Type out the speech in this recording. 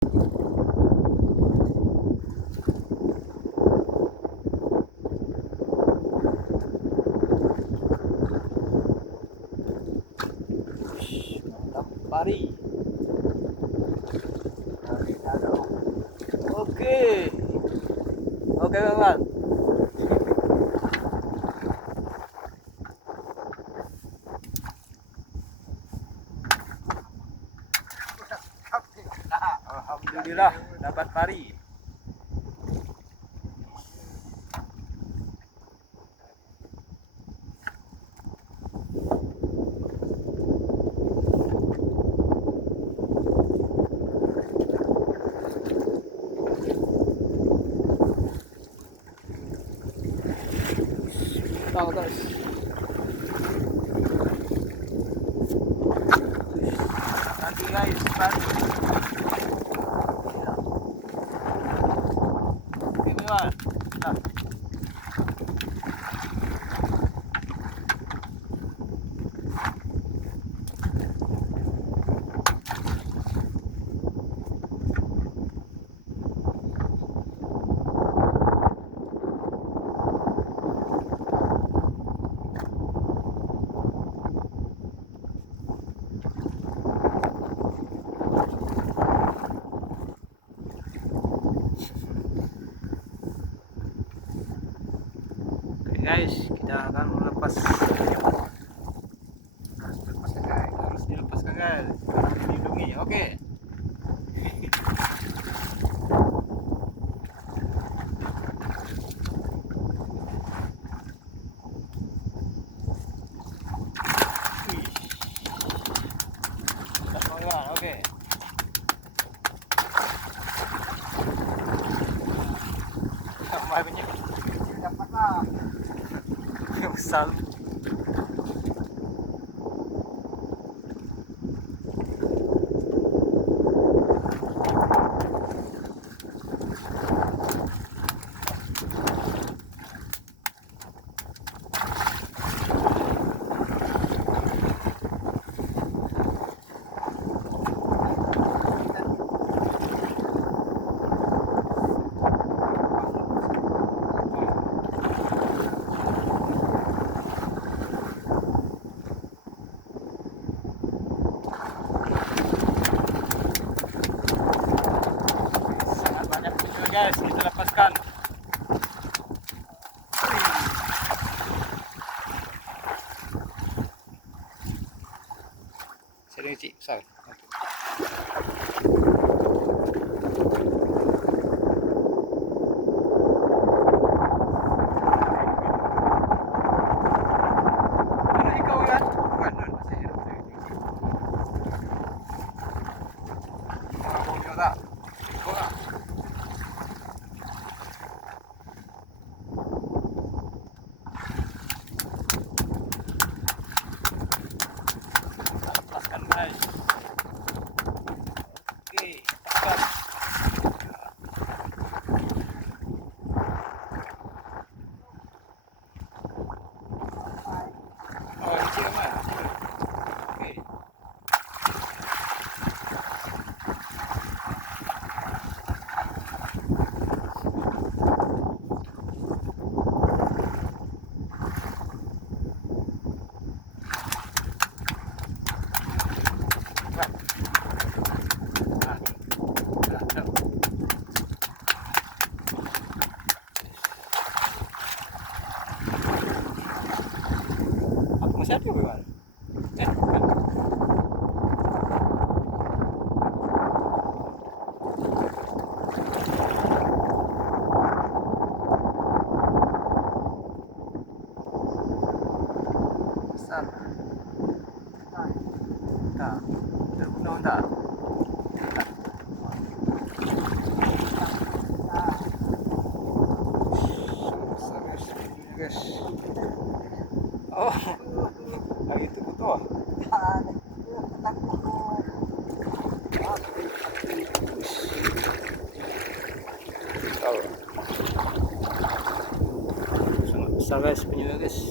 Pari. Okey. Okey kawan. Alhamdulillah dapat pari. Tahu guys. Nanti guys, pari. Okey kawan. Nah. Guys, kita akan melepas. Harus dilepaskan guys. Harus dilindungi. Oke. Oke. Sampai punya. Dapatlah. Besar. Guys, kita lepaskan. Sering cik, besar. Masih ada bagaimana? Besar. Tak. Terbunuh tak? Guys. Oh. Hari itu betul. Sangat besar guys punya guys.